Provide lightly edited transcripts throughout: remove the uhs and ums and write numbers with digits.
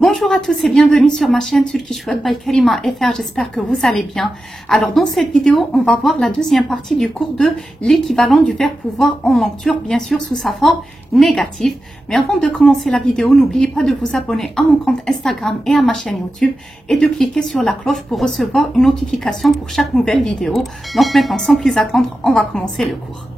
Bonjour à tous et bienvenue sur ma chaîne Turkish World by Karima FR, j'espère que vous allez bien. Alors dans cette vidéo, on va voir la deuxième partie du cours de l'équivalent du verbe pouvoir en langue turque, bien sûr sous sa forme négative. Mais avant de commencer la vidéo, n'oubliez pas de vous abonner à mon compte Instagram et à ma chaîne YouTube et de cliquer sur la cloche pour recevoir une notification pour chaque nouvelle vidéo. Donc maintenant, sans plus attendre, on va commencer le cours.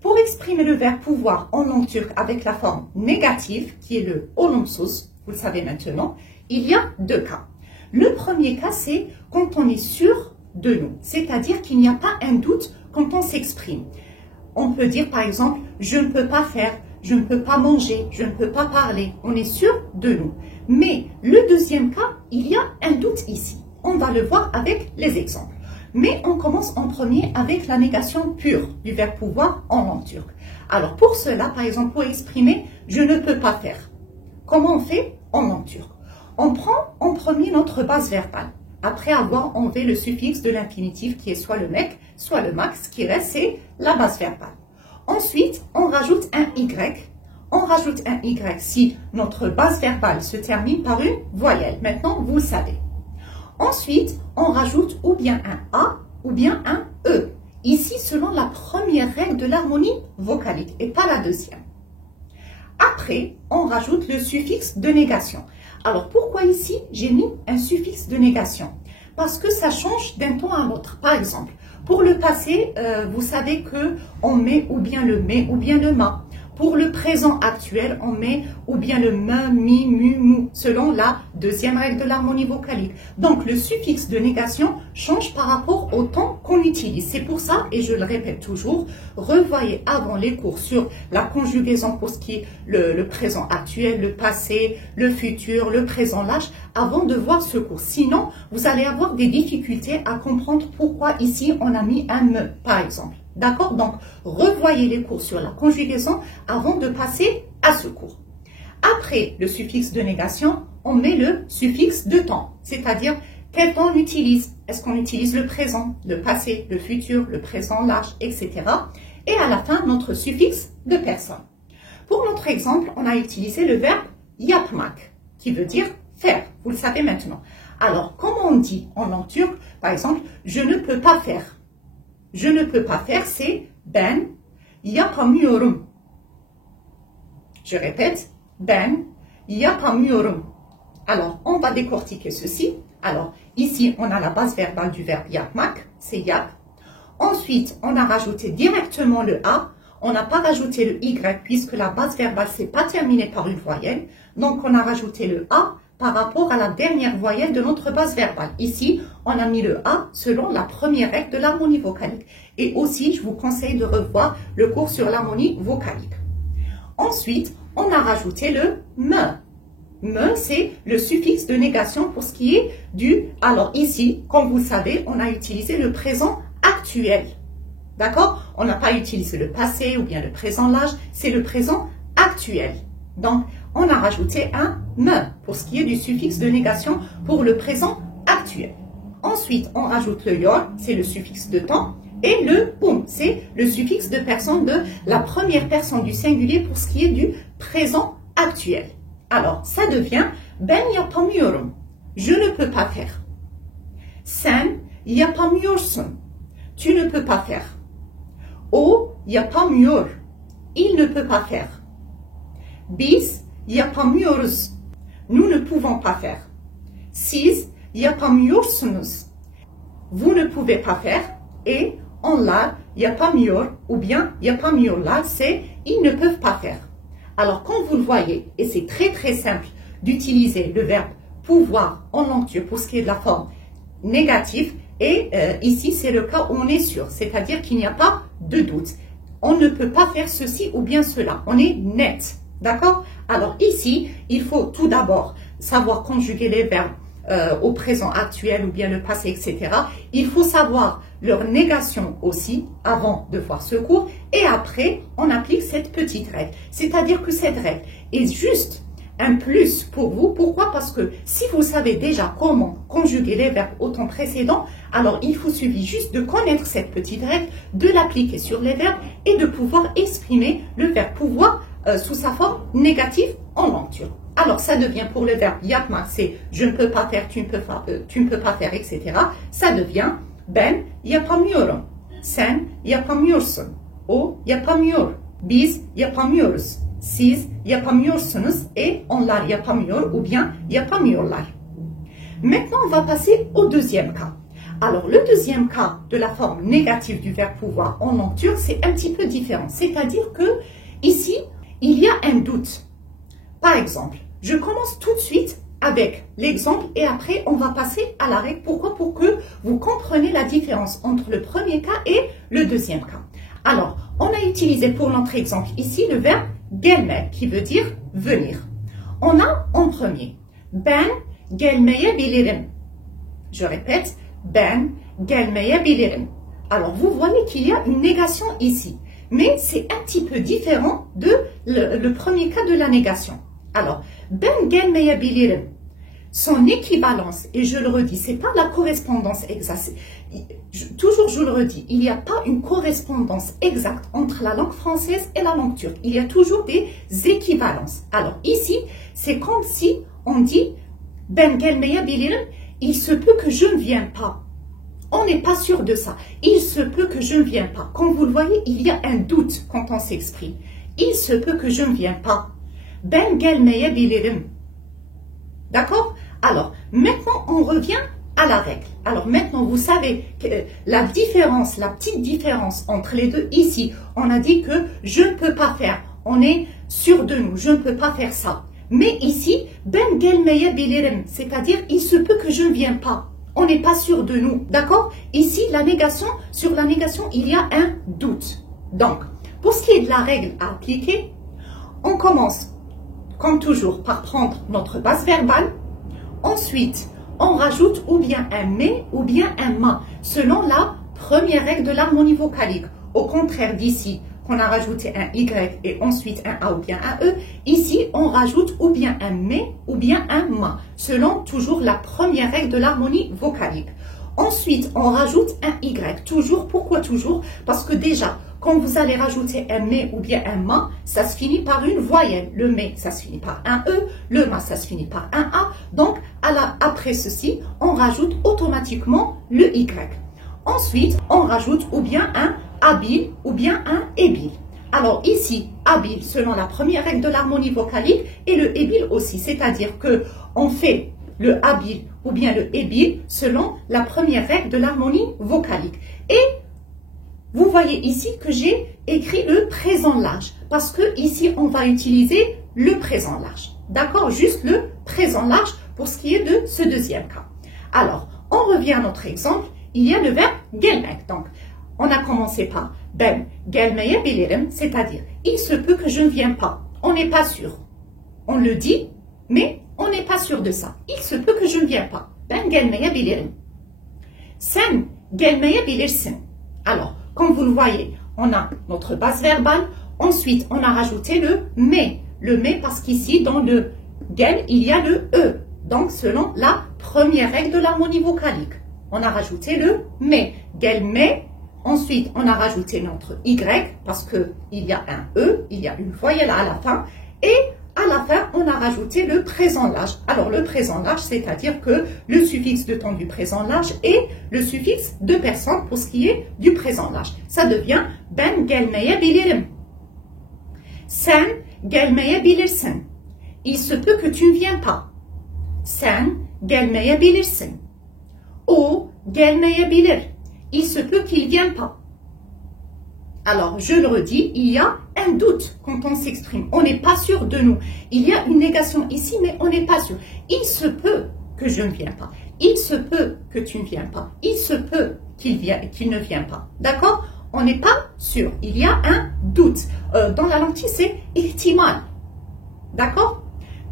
Pour exprimer le verbe pouvoir en langue turque avec la forme négative, qui est le olumsuz, vous le savez maintenant, il y a deux cas. Le premier cas, c'est quand on est sûr de nous, c'est-à-dire qu'il n'y a pas un doute quand on s'exprime. On peut dire par exemple, je ne peux pas faire, je ne peux pas manger, je ne peux pas parler. On est sûr de nous. Mais le deuxième cas, il y a un doute ici. On va le voir avec les exemples. Mais on commence en premier avec la négation pure du verbe pouvoir en langue turque. Alors pour cela, par exemple, pour exprimer « je ne peux pas faire », comment on fait en langue turque? On prend en premier notre base verbale, après avoir enlevé le suffixe de l'infinitif qui est soit le mec, soit le max. Ce qui reste, c'est la base verbale. Ensuite, on rajoute un Y. On rajoute un Y si notre base verbale se termine par une voyelle. Maintenant, vous le savez. Ensuite, on rajoute ou bien un A ou bien un E. Ici, selon la première règle de l'harmonie vocalique et pas la deuxième. Après, on rajoute le suffixe de négation. Alors, pourquoi ici, j'ai mis un suffixe de négation? Parce que ça change d'un ton à l'autre. Par exemple, pour le passé, vous savez qu'on met ou bien le mais ou bien le ma. Pour le présent actuel, on met ou bien le me, mi, mu, mou, selon la deuxième règle de l'harmonie vocalique. Donc, le suffixe de négation change par rapport au temps qu'on utilise. C'est pour ça, et je le répète toujours, revoyez avant les cours sur la conjugaison pour ce qui est le présent actuel, le passé, le futur, le présent lâche, avant de voir ce cours. Sinon, vous allez avoir des difficultés à comprendre pourquoi ici on a mis un me, par exemple. D'accord? Donc, revoyez les cours sur la conjugaison avant de passer à ce cours. Après le suffixe de négation, on met le suffixe de temps, c'est-à-dire quel temps on utilise. Est-ce qu'on utilise le présent, le passé, le futur, le présent large, etc. Et à la fin, notre suffixe de personne. Pour notre exemple, on a utilisé le verbe yapmak, qui veut dire faire. Vous le savez maintenant. Alors, comment on dit en langue turque, par exemple, je ne peux pas faire. Je ne peux pas faire, c'est ben yapamıyorum. Je répète, ben yapamıyorum. Alors, on va décortiquer ceci. Alors, ici, on a la base verbale du verbe yapmak, c'est yap. Ensuite, on a rajouté directement le a. On n'a pas rajouté le y puisque la base verbale, c'est pas terminée par une voyelle. Donc, on a rajouté le a par rapport à la dernière voyelle de notre base verbale. Ici, on a mis le A selon la première règle de l'harmonie vocalique. Et aussi, je vous conseille de revoir le cours sur l'harmonie vocalique. Ensuite, on a rajouté le me. Me, c'est le suffixe de négation pour ce qui est du... Alors ici, comme vous le savez, on a utilisé le présent actuel. D'accord? On n'a pas utilisé le passé ou bien le présent large, c'est le présent actuel. Donc, on a rajouté un me pour ce qui est du suffixe de négation pour le présent actuel. Ensuite, on rajoute le yor, c'est le suffixe de temps, et le c'est le suffixe de personne de la première personne du singulier pour ce qui est du présent actuel. Alors, ça devient ben yapamıyorum. Je ne peux pas faire. Sen yapamıyorsun. Tu ne peux pas faire. O yapamıyor. Il ne peut pas faire. Biz yapamıyoruz. Nous ne pouvons pas faire. Siz yapamıyorsunuz. Vous ne pouvez pas faire. Et onlar yapamıyor ou bien yapamıyorlar, c'est ils ne peuvent pas faire. Alors, quand vous le voyez, et c'est très très simple d'utiliser le verbe pouvoir en langue turque pour ce qui est de la forme négative, et ici c'est le cas où on est sûr, c'est-à-dire qu'il n'y a pas de doute. On ne peut pas faire ceci ou bien cela, on est net. D'accord? Alors ici, il faut tout d'abord savoir conjuguer les verbes au présent actuel ou bien le passé, etc. Il faut savoir leur négation aussi avant de voir ce cours et après, on applique cette petite règle. C'est-à-dire que cette règle est juste un plus pour vous. Pourquoi? Parce que si vous savez déjà comment conjuguer les verbes au temps précédent, alors il vous suffit juste de connaître cette petite règle, de l'appliquer sur les verbes et de pouvoir exprimer le verbe pouvoir sous sa forme négative en langue turque. Alors, ça devient pour le verbe yapmak, c'est je ne peux pas faire, tu ne peux pas faire, etc. Ça devient ben yapamıyorum, sen yapamıyorsun, o yapamıyor, biz yapamıyoruz, siz yapamıyorsunuz et onlar yapamıyor ou bien yapamıyorlar. Maintenant, on va passer au deuxième cas. Alors, le deuxième cas de la forme négative du verbe pouvoir en longueur, c'est un petit peu différent. C'est-à-dire que ici, il y a un doute. Par exemple, je commence tout de suite avec l'exemple et après, on va passer à la règle. Pourquoi? Pour que vous compreniez la différence entre le premier cas et le deuxième cas. Alors, on a utilisé pour notre exemple ici le verbe gelmek qui veut dire venir. On a en premier ben gelmeyebilirim. Je répète, ben gelmeyebilirim. Alors, vous voyez qu'il y a une négation ici. Mais c'est un petit peu différent de le premier cas de la négation. Alors, ben gelmeyebilirim, son équivalence, et je le redis, c'est pas la correspondance exacte. Toujours je le redis, il n'y a pas une correspondance exacte entre la langue française et la langue turque. Il y a toujours des équivalences. Alors ici, c'est comme si on dit ben gelmeyebilirim, il se peut que je ne vienne pas. On n'est pas sûr de ça. Il se peut que je ne vienne pas. Comme vous le voyez, il y a un doute quand on s'exprime. Il se peut que je ne vienne pas. Ben gelmeyebilirim. D'accord? Alors, maintenant, on revient à la règle. Alors, maintenant, vous savez que la différence, la petite différence entre les deux, ici, on a dit que je ne peux pas faire. On est sûr de nous. Je ne peux pas faire ça. Mais ici, ben gelmeyebilirim, c'est-à-dire, il se peut que je ne vienne pas. On n'est pas sûr de nous. D'accord? Ici, la négation, sur la négation, il y a un doute. Donc, pour ce qui est de la règle à appliquer, on commence comme toujours, par prendre notre base verbale. Ensuite, on rajoute ou bien un mais ou bien un ma, selon la première règle de l'harmonie vocalique. Au contraire d'ici, qu'on a rajouté un y et ensuite un a ou bien un e, ici, on rajoute ou bien un mais ou bien un ma, selon toujours la première règle de l'harmonie vocalique. Ensuite, on rajoute un y. Toujours, pourquoi toujours? Parce que déjà, quand vous allez rajouter un mais ou bien un ma, ça se finit par une voyelle. Le mais, ça se finit par un e. Le ma, ça se finit par un a. Donc, après ceci, on rajoute automatiquement le y. Ensuite, on rajoute ou bien un habile ou bien un ébile. Alors ici, habile selon la première règle de l'harmonie vocalique et le ébile aussi. C'est-à-dire que on fait le habile ou bien le ébile selon la première règle de l'harmonie vocalique. Et vous voyez ici que j'ai écrit le présent large parce que ici on va utiliser le présent large. D'accord? Juste le présent large pour ce qui est de ce deuxième cas. Alors, on revient à notre exemple. Il y a le verbe gelmek. Donc, on a commencé par ben gelmeyebilirim, c'est-à-dire il se peut que je ne vienne pas. On n'est pas sûr. On le dit, mais on n'est pas sûr de ça. Il se peut que je ne vienne pas. Ben gelmeyebilirim. Sen gelmeyebilirsin. Alors, comme vous le voyez, on a notre base verbale. Ensuite, on a rajouté le mais. Le mais parce qu'ici, dans le gel, il y a le e. Donc, selon la première règle de l'harmonie vocalique, on a rajouté le mais. Gelme. Ensuite, on a rajouté notre y parce qu'il y a un e, il y a une voyelle à la fin. Et à la fin, on a rajouté le présent large. Alors, le présent large, c'est-à-dire que le suffixe de temps du présent large et le suffixe de personne pour ce qui est du présent large. Ça devient ben gelmeyebilirim. Sen gelmeyebilirsin. Il se peut que tu ne viennes pas. Sen gelmeyebilirsin. O gelmeyebilir. Il se peut qu'il ne vienne pas. Alors, je le redis, il y a un doute quand on s'exprime. On n'est pas sûr de nous. Il y a une négation ici, mais on n'est pas sûr. Il se peut que je ne vienne pas. Il se peut que tu ne viennes pas. Il se peut qu'il ne vienne pas. D'accord? On n'est pas sûr. Il y a un doute. Dans la langue turque, c'est ihtimal. D'accord?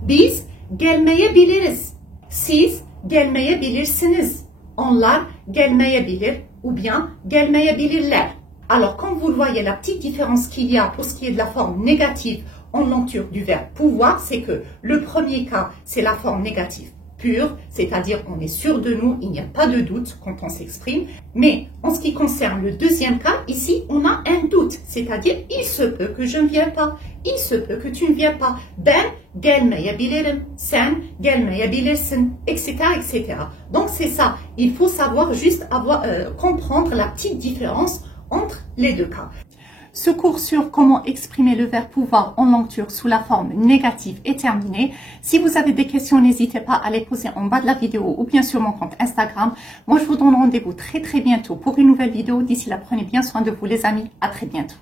Biz gelmeyebiliriz. Siz gelmeyebilirsiniz. Onlar gelmeyebilir ou bien gelmeyebilirler. Alors, comme vous le voyez, la petite différence qu'il y a pour ce qui est de la forme négative en langue turque du verbe pouvoir, c'est que le premier cas, c'est la forme négative pur, c'est-à-dire on est sûr de nous, il n'y a pas de doute quand on s'exprime. Mais en ce qui concerne le deuxième cas, ici on a un doute, c'est-à-dire il se peut que je ne viens pas, il se peut que tu ne viens pas. Ben gelmeye bilirim, sen gelmeye bilirsin, etc., etc. Donc c'est ça, il faut savoir juste comprendre la petite différence entre les deux cas. Ce cours sur comment exprimer le verbe pouvoir en langue turque sous la forme négative est terminé. Si vous avez des questions, n'hésitez pas à les poser en bas de la vidéo ou bien sur mon compte Instagram. Moi, je vous donne rendez-vous très bientôt pour une nouvelle vidéo. D'ici là, prenez bien soin de vous les amis. À très bientôt.